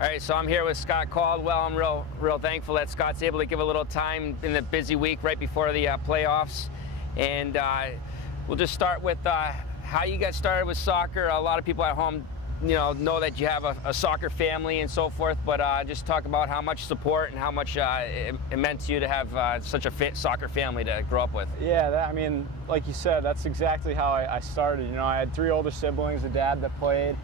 All right, so I'm here with Scott Caldwell. I'm real thankful that Scott's able to give a little time in the busy week right before the playoffs. And we'll just start with how you got started with soccer. A lot of people at home, know that you have a soccer family and so forth, but just talk about how much support and how much it meant to you to have such a fit soccer family to grow up with. Yeah, like you said, that's exactly how I started. I had 3 older siblings, a dad that played.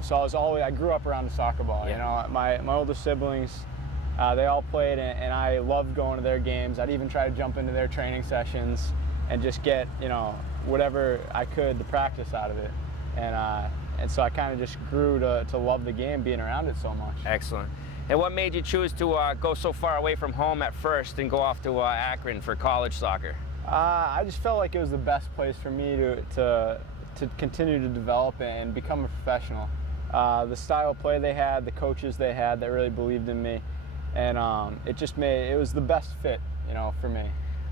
So I grew up around the soccer ball. Yeah. My older siblings, they all played, and I loved going to their games. I'd even try to jump into their training sessions and just get, whatever I could to practice out of it. And so I kind of just grew to love the game, being around it so much. Excellent. And what made you choose to go so far away from home at first and go off to Akron for college soccer? I just felt like it was the best place for me to continue to develop and become a professional. The style of play they had, the coaches they had that really believed in me, and it was the best fit, for me.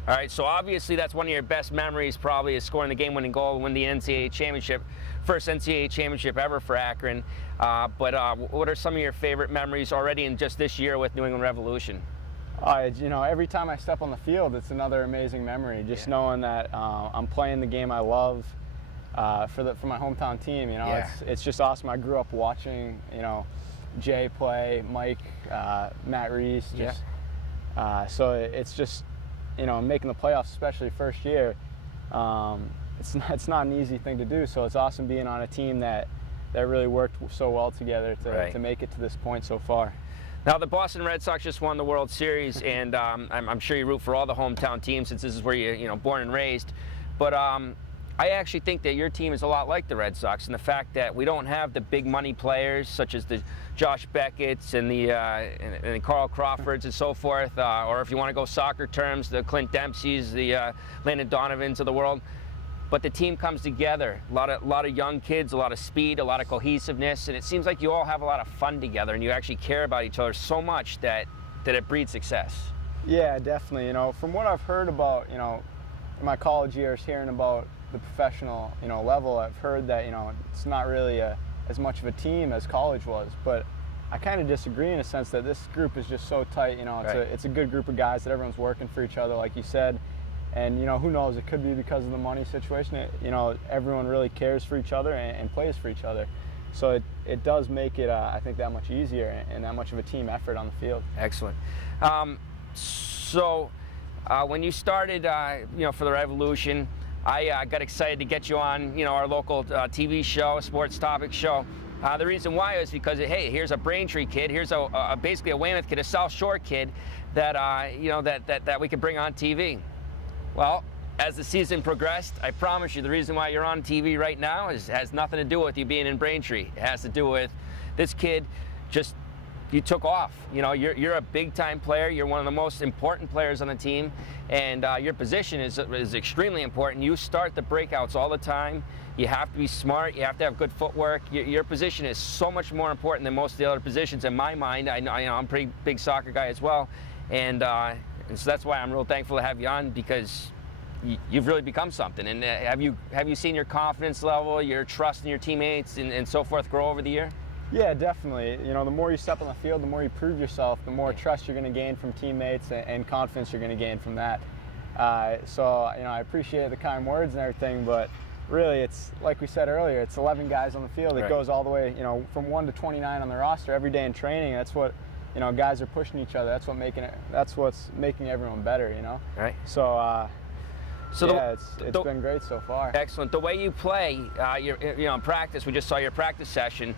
All right, so obviously that's one of your best memories probably, is scoring the game-winning goal, win the NCAA championship, first NCAA championship ever for Akron. But what are some of your favorite memories already in just this year with New England Revolution? Every time I step on the field, it's another amazing memory. Just knowing that I'm playing the game I love. For my hometown team, it's just awesome. I grew up watching, Jay play, Mike, Matt Reese, so it's just, making the playoffs, especially first year. It's not an easy thing to do. So it's awesome being on a team that really worked so well together to make it to this point so far. Now, the Boston Red Sox just won the World Series, and I'm sure you root for all the hometown teams since this is where you're born and raised. But I actually think that your team is a lot like the Red Sox in the fact that we don't have the big money players such as the Josh Beckett's and the and Carl Crawfords and so forth, or if you want to go soccer terms, the Clint Dempseys, the Landon Donovans of the world. But the team comes together. A lot of young kids, a lot of speed, a lot of cohesiveness, and it seems like you all have a lot of fun together, and you actually care about each other so much that it breeds success. Yeah, definitely. From what I've heard about, in my college years, hearing about the professional, level, I've heard that, it's not really as much of a team as college was, but I kind of disagree in a sense that this group is just so tight. It's a good group of guys that everyone's working for each other, like you said, and who knows, it could be because of the money situation. Everyone really cares for each other and plays for each other, so it does make it, I think, that much easier and that much of a team effort on the field. Excellent. When you started, for the Revolution, I got excited to get you on, our local TV show, Sports Topix show. The reason why is because, hey, here's a Braintree kid, here's basically a Weymouth kid, a South Shore kid that that we could bring on TV. Well, as the season progressed, I promise you, the reason why you're on TV right now has nothing to do with you being in Braintree. It has to do with this kid you took off. You're a big-time player. You're one of the most important players on the team, and your position is extremely important. You start the breakouts all the time. You have to be smart. You have to have good footwork. Your position is so much more important than most of the other positions in my mind. I'm a pretty big soccer guy as well, and so that's why I'm real thankful to have you on, because you've really become something. And have you seen your confidence level, your trust in your teammates, and so forth grow over the year? Yeah, definitely. The more you step on the field, the more you prove yourself, the more trust you're going to gain from teammates and confidence you're going to gain from that. So I appreciate the kind words and everything, but really, it's like we said earlier, it's 11 guys on the field. It goes all the way, from 1 to 29 on the roster every day in training. That's what, guys are pushing each other. That's what's making everyone better. Right. So. So it's been great so far. Excellent. The way you play, in practice, we just saw your practice session.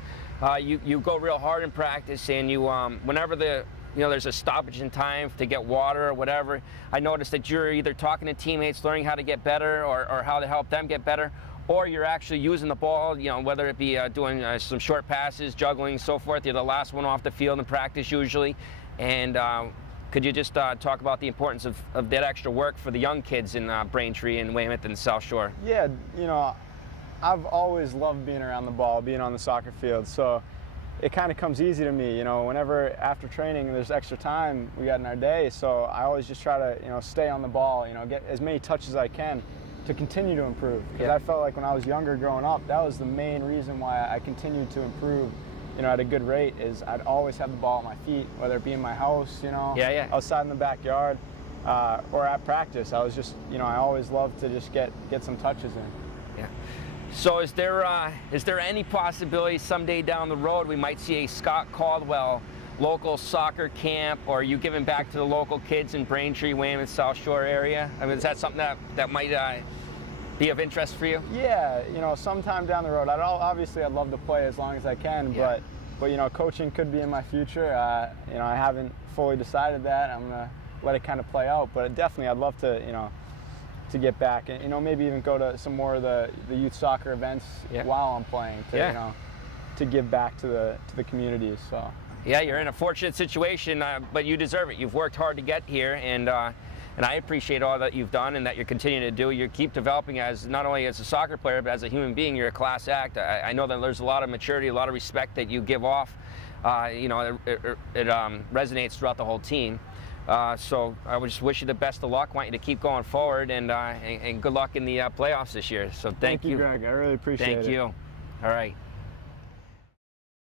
You go real hard in practice, and you whenever there's a stoppage in time to get water or whatever, I noticed that you're either talking to teammates, learning how to get better, or how to help them get better, or you're actually using the ball, whether it be doing some short passes, juggling, so forth. You're the last one off the field in practice usually, and could you just talk about the importance of that extra work for the young kids in Braintree and Weymouth and South Shore? Yeah, I've always loved being around the ball, being on the soccer field, so it kind of comes easy to me, whenever after training there's extra time we got in our day, so I always just try to, stay on the ball, get as many touches as I can to continue to improve, because I felt like when I was younger growing up, that was the main reason why I continued to improve at a good rate is I'd always have the ball at my feet, whether it be in my house, outside in the backyard, or at practice. I was just, I always loved to just get some touches in. Yeah. So is there any possibility someday down the road we might see a Scott Caldwell local soccer camp, or are you giving back to the local kids in Braintree, Weymouth, South Shore area? I mean, is that something that might be of interest for you? Yeah, sometime down the road. Obviously I'd love to play as long as I can, Yeah. but coaching could be in my future. I haven't fully decided that. I'm gonna let it kind of play out, but definitely I'd love to, to get back and maybe even go to some more of the youth soccer events while I'm playing to to give back to the communities. So. Yeah, you're in a fortunate situation, but you deserve it. You've worked hard to get here, and I appreciate all that you've done and that you're continuing to do. You keep developing as not only as a soccer player, but as a human being. You're a class act. I know that there's a lot of maturity, a lot of respect that you give off. It resonates throughout the whole team. So I would just wish you the best of luck. Want you to keep going forward, and good luck in the playoffs this year. So thank you, Greg. I really appreciate it. Thank you. All right.